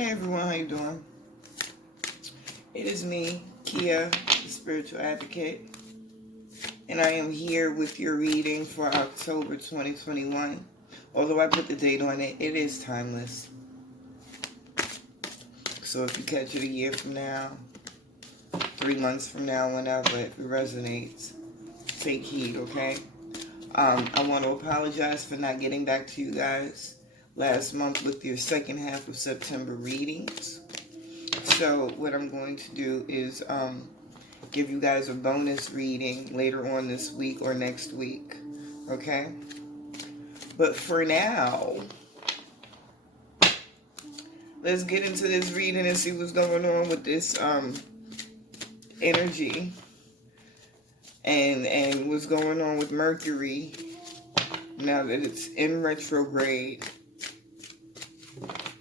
Hey everyone, how you doing? It is me, Kia, the Spiritual Advocate, and I am here with your reading for October 2021. Although I put the date on it, it is timeless. So if you catch it a year from now, 3 months from now, whenever, if it resonates, take heed, okay? I want to apologize for not getting back to you guys last month with your second half of September readings. So what I'm going to do is give you guys a bonus reading later on this week or next week, okay? But for now, let's get into this reading and see what's going on with this energy and what's going on with Mercury now that it's in retrograde.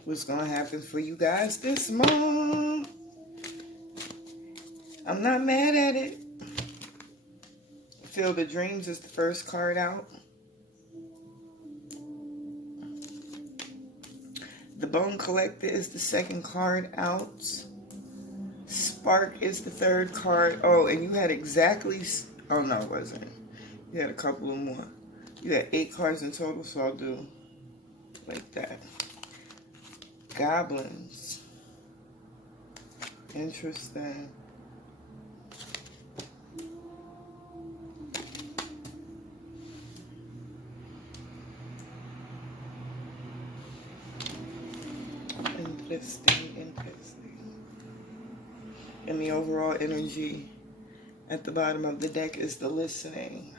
What's going to happen for you guys this month? I'm not mad at it. Field of Dreams is the first card out. The Bone Collector is the second card out. Spark is the third card. Oh, and you had exactly... Oh, no, it wasn't. You had a couple of more. You had 8 cards in total, so I'll do like that. Goblins. Interesting. Interesting. And the overall energy at the bottom of the deck is the listening.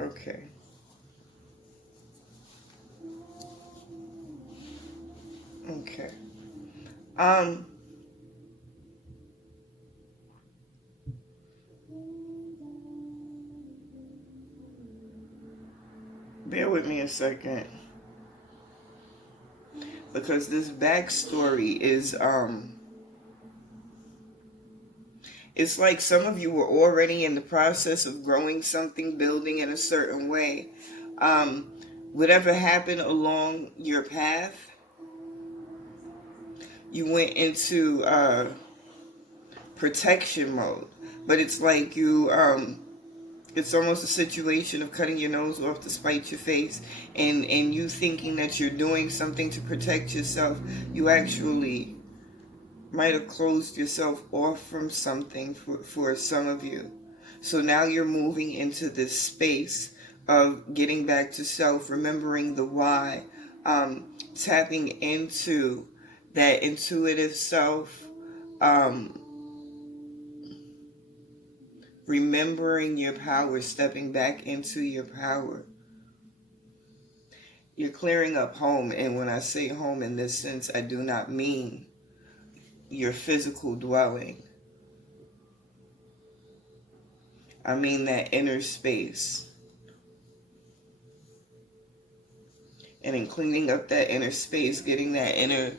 Okay. Okay. Bear with me a second. Because this backstory is, it's like some of you were already in the process of growing something, building in a certain way. Whatever happened along your path, you went into protection mode. But it's like you, it's almost a situation of cutting your nose off to spite your face. And you thinking that you're doing something to protect yourself, you actually might have closed yourself off from something for some of you. So now you're moving into this space of getting back to self, remembering the why, tapping into that intuitive self, remembering your power, stepping back into your power. You're clearing up home, and when I say home in this sense, I do not mean your physical dwelling. I mean that inner space. And in cleaning up that inner space, getting that inner,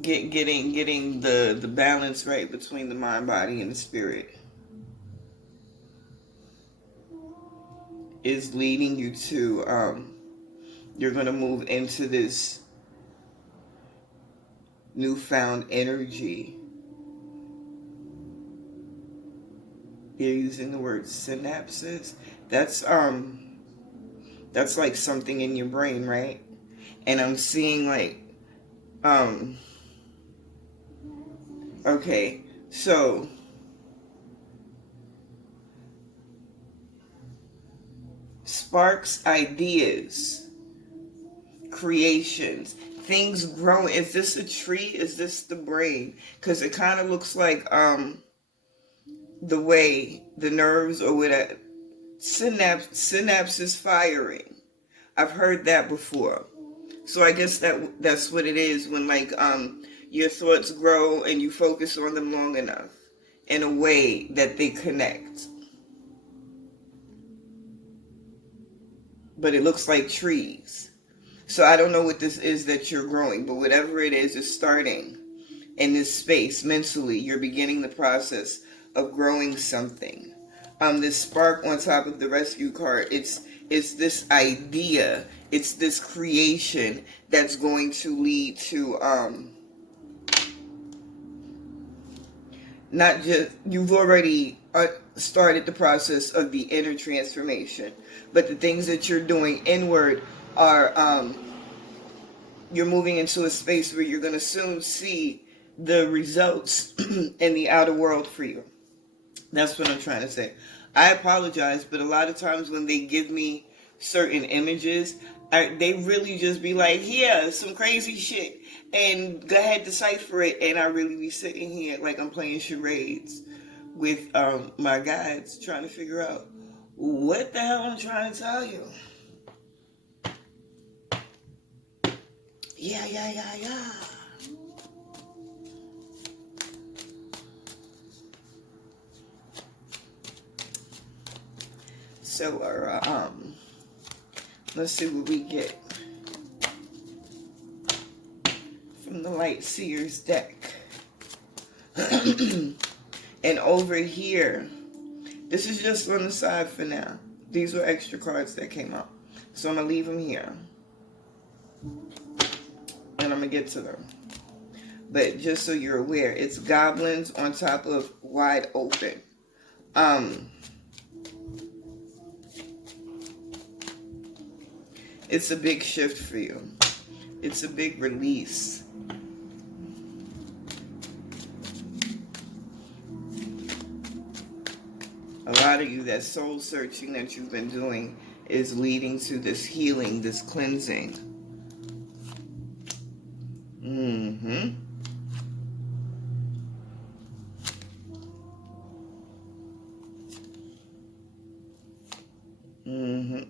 getting the balance right between the mind, body, and the spirit is leading you to, you're going to move into this newfound energy. They're using the word synapses. That's like something in your brain, right? And I'm seeing like, okay, so sparks, ideas, creations, things grow. Is this a tree? Is this the brain? Because it kind of looks like the way the nerves or whatever, synapse is firing. I've heard that before. So I guess that's what it is when like your thoughts grow and you focus on them long enough in a way that they connect. But it looks like trees. So I don't know what this is that you're growing, but whatever it is starting in this space mentally. You're beginning the process of growing something. This spark on top of the rescue card, it's this idea, it's this creation that's going to lead to not just, you've already started the process of the inner transformation, but the things that you're doing inward are you're moving into a space where you're going to soon see the results in the outer world for you. That's what I'm trying to say. I apologize, but a lot of times when they give me certain images, they really just be like, yeah, some crazy shit, and go ahead, decipher it. And I really be sitting here like I'm playing charades with my guides, trying to figure out what the hell I'm trying to tell you. Yeah. So, let's see what we get from the Light Seers deck. And over here, this is just on the side for now. These were extra cards that came out. So I'm going to leave them here. And I'm going to get to them. But just so you're aware, it's goblins on top of wide open. It's a big shift for you. It's a big release. A lot of you, that soul searching that you've been doing is leading to this healing, this cleansing.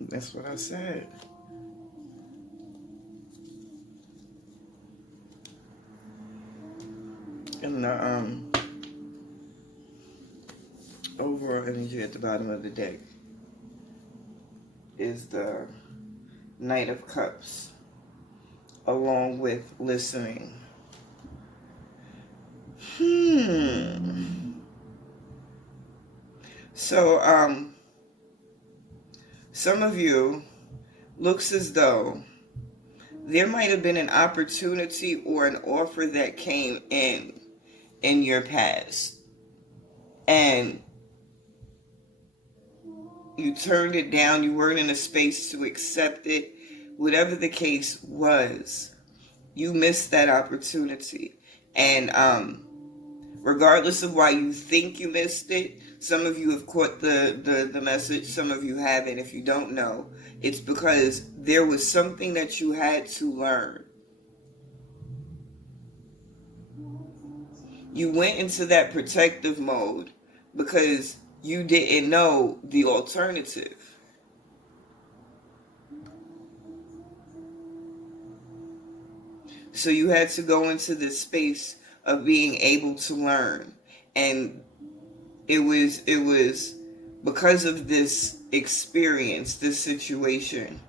That's what I said. And the overall energy at the bottom of the deck is the Knight of Cups, along with listening. So, some of you, looks as though there might have been an opportunity or an offer that came in your past, and you turned it down. You weren't in a space to accept it. Whatever the case was, you missed that opportunity. And regardless of why you think you missed it, some of you have caught the message, some of you haven't. If you don't know, it's because there was something that you had to learn. You went into that protective mode because you didn't know the alternative. So you had to go into this space of being able to learn. And it was because of this experience, this situation,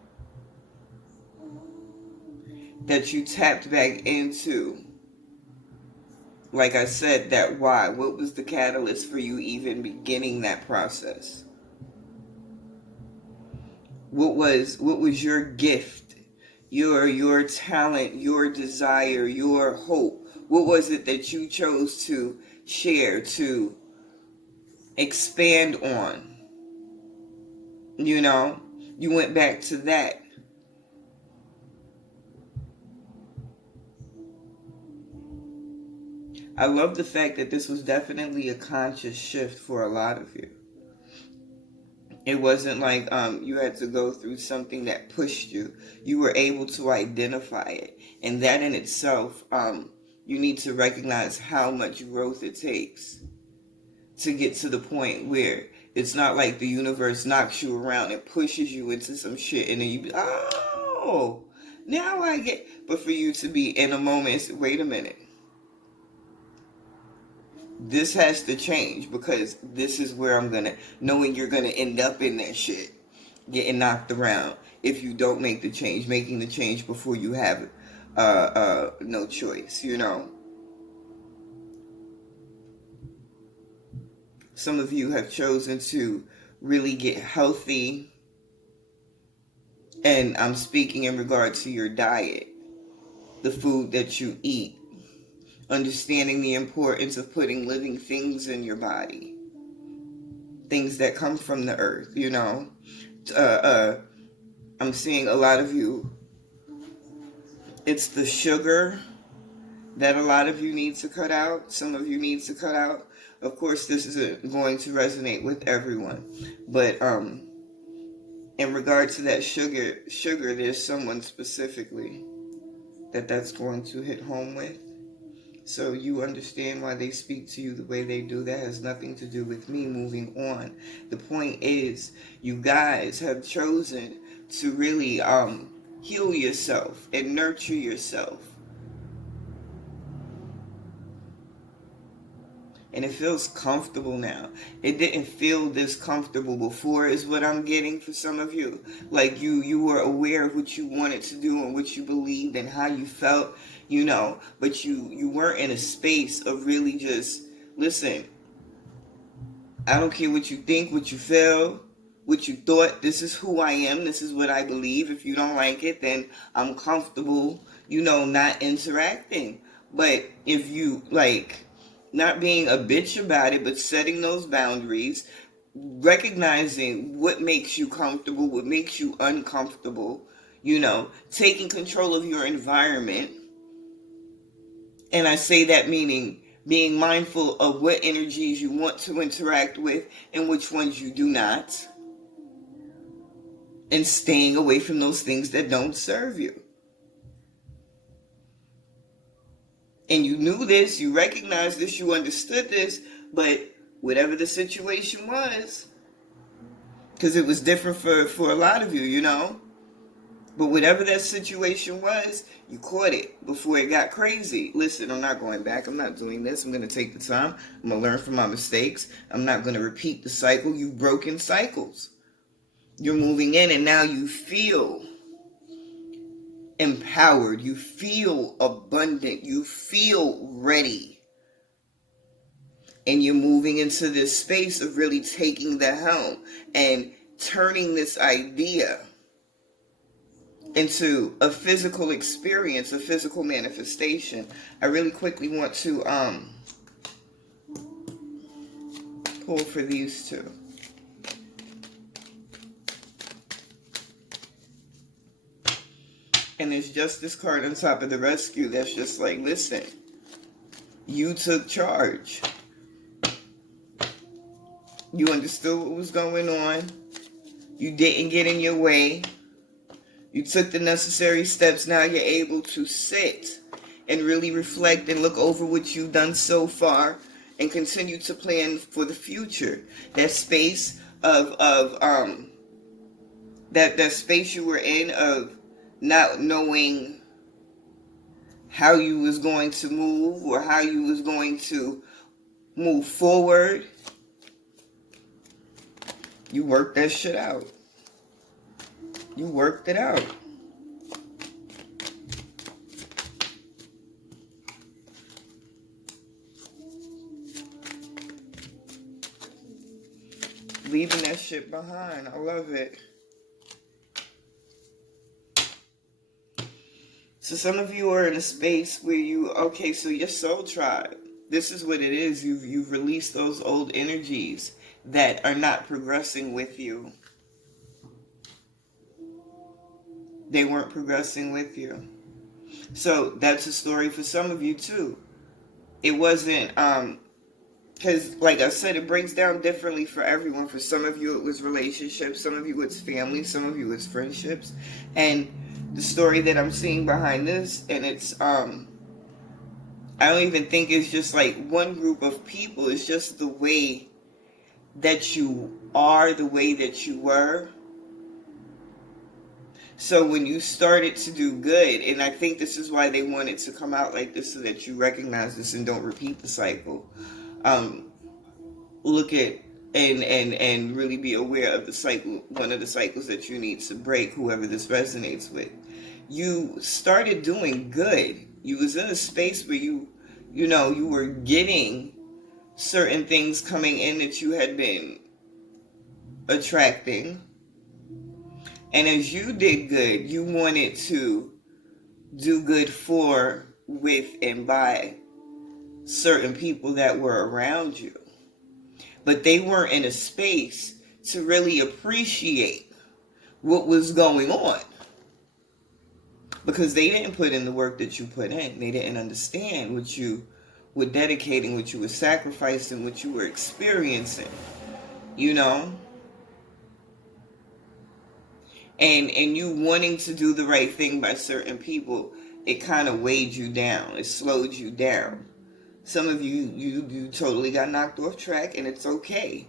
that you tapped back into, like I said, that why. What was the catalyst for you even beginning that process? What was your gift, your talent, your desire, your hope? What was it that you chose to share, to expand on? You know, you went back to that. I love the fact that this was definitely a conscious shift for a lot of you. It wasn't like you had to go through something that pushed you. You were able to identify it. And that in itself, you need to recognize how much growth it takes to get to the point where it's not like the universe knocks you around and pushes you into some shit and then you be, oh, now I get. But for you to be in a moment, say, wait a minute. This has to change because this is where I'm gonna, knowing you're gonna end up in that shit, getting knocked around if you don't make the change, making the change before you have no choice, you know. Some of you have chosen to really get healthy. And I'm speaking in regard to your diet, the food that you eat, understanding the importance of putting living things in your body, things that come from the earth, you know. I'm seeing a lot of you, it's the sugar that a lot of you need to cut out. Some of you need to cut out. Of course, this isn't going to resonate with everyone, but in regard to that sugar, there's someone specifically that's going to hit home with. So you understand why they speak to you the way they do. That has nothing to do with me. Moving on. The point is, you guys have chosen to really heal yourself and nurture yourself. And it feels comfortable now. It didn't feel this comfortable before, is what I'm getting for some of you. Like you were aware of what you wanted to do and what you believed and how you felt, you know, but you weren't in a space of really just, listen, I don't care what you think, what you feel, what you thought. This is who I am. This is what I believe. If you don't like it, then I'm comfortable, you know, not interacting. But if you, like, not being a bitch about it, but setting those boundaries, recognizing what makes you comfortable, what makes you uncomfortable, you know, taking control of your environment. And I say that meaning being mindful of what energies you want to interact with and which ones you do not. And staying away from those things that don't serve you. And you knew this, you recognized this, you understood this, but whatever the situation was, because it was different for a lot of you, you know, but whatever that situation was, you caught it before it got crazy. Listen, I'm not going back. I'm not doing this. I'm going to take the time. I'm going to learn from my mistakes. I'm not going to repeat the cycle. You've broken cycles. You're moving in, and now you feel empowered, you feel abundant, you feel ready, and you're moving into this space of really taking the helm and turning this idea into a physical experience, a physical manifestation. I really quickly want to pull for these two. And there's just this card on top of the rescue that's just like, listen, you took charge. You understood what was going on. You didn't get in your way. You took the necessary steps. Now you're able to sit and really reflect and look over what you've done so far and continue to plan for the future. That space of that space you were in of not knowing how you was going to move or how you was going to move forward. You worked that shit out. You worked it out. Leaving that shit behind. I love it. So some of you are in a space where okay, so your soul tribe, this is what it is. You've released those old energies that are not progressing with you. They weren't progressing with you. So that's a story for some of you too. It wasn't, because like I said, it breaks down differently for everyone. For some of you it was relationships, some of you it's family, some of you it's friendships. And the story that I'm seeing behind this, and it's I don't even think it's just like one group of people. It's just the way that you are, the way that you were. So when you started to do good, and I think this is why they wanted to come out like this, so that you recognize this and don't repeat the cycle. Look at and really be aware of the cycle, one of the cycles that you need to break, whoever this resonates with. You started doing good. You was in a space where you were getting certain things coming in that you had been attracting. And as you did good, you wanted to do good for, with, and by certain people that were around you. But they weren't in a space to really appreciate what was going on. Because they didn't put in the work that you put in. They didn't understand what you were dedicating, what you were sacrificing, what you were experiencing. You know? And you wanting to do the right thing by certain people, it kind of weighed you down. It slowed you down. Some of you totally got knocked off track, and it's okay.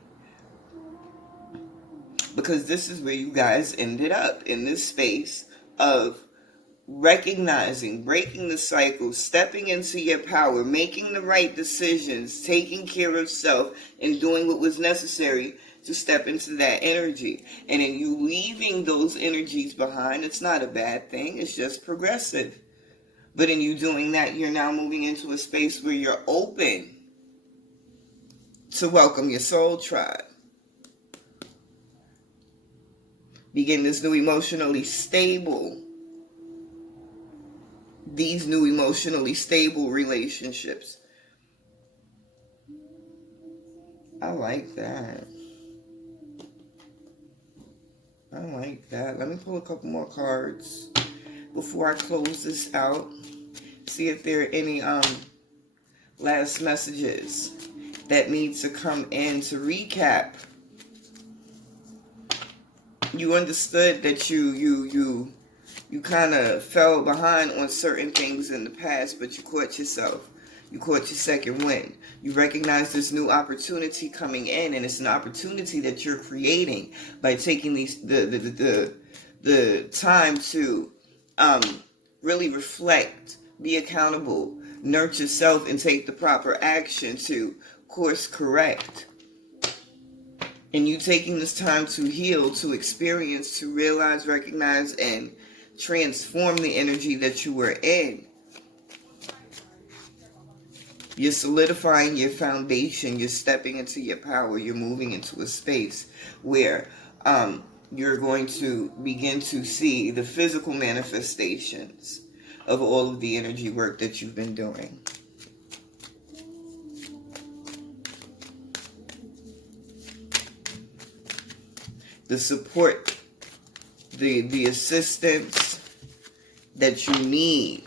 Because this is where you guys ended up, in this space of recognizing, breaking the cycle, stepping into your power, making the right decisions, taking care of self, and doing what was necessary to step into that energy. And in you leaving those energies behind, it's not a bad thing. It's just progressive. But in you doing that, you're now moving into a space where you're open to welcome your soul tribe. Begin this new emotionally stable, these new emotionally stable relationships. I like that. I like that. Let me pull a couple more cards before I close this out. See if there are any last messages that need to come in to recap. You understood that you kind of fell behind on certain things in the past, but you caught yourself. You caught your second wind. You recognize this new opportunity coming in, and it's an opportunity that you're creating by taking the time to really reflect, be accountable, nurture self, and take the proper action to course correct. And you taking this time to heal, to experience, to realize, recognize, and transform the energy that you were in. You're solidifying your foundation. You're stepping into your power. You're moving into a space where you're going to begin to see the physical manifestations of all of the energy work that you've been doing. The support, the assistance that you need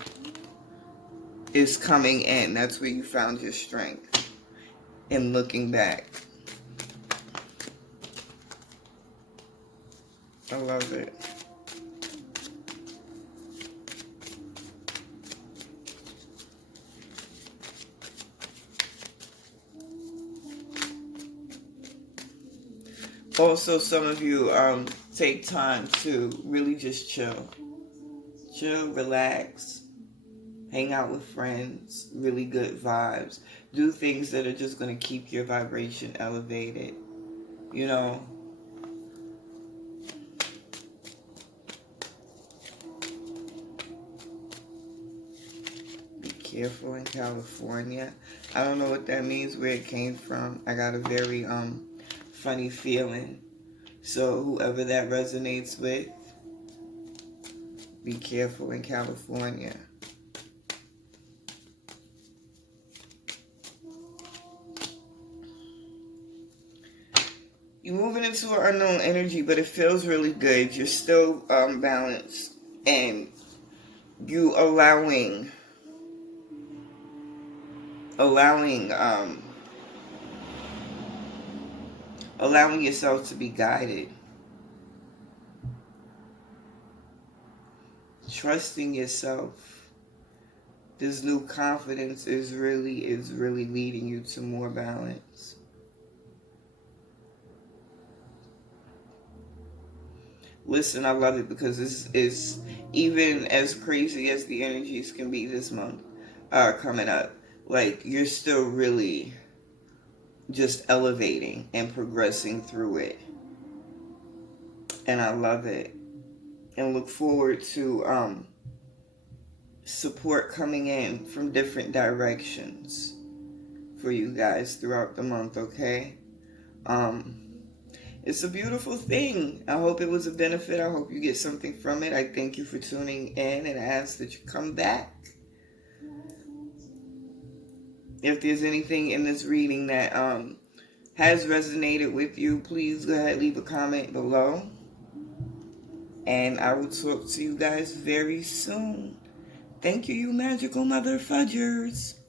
is coming in. That's where you found your strength in looking back. I love it. Also, some of you take time to really just chill. Chill, relax, hang out with friends, really good vibes. Do things that are just going to keep your vibration elevated. You know, be careful in California. I don't know what that means, where it came from. I got a very funny feeling. So whoever that resonates with, be careful in California. You're moving into an unknown energy, but it feels really good. You're still balanced, and you allowing yourself to be guided. Trusting yourself. This new confidence is really leading you to more balance. Listen, I love it, because this is, even as crazy as the energies can be this month coming up, like, you're still really just elevating and progressing through it. And I love it. And look forward to support coming in from different directions, for you guys throughout the month, okay? It's a beautiful thing. I hope it was a benefit. I hope you get something from it. I thank you for tuning in, and I ask that you come back. If there's anything in this reading that has resonated with you, please go ahead and leave a comment below. And I will talk to you guys very soon. Thank you, you magical mother fudgers.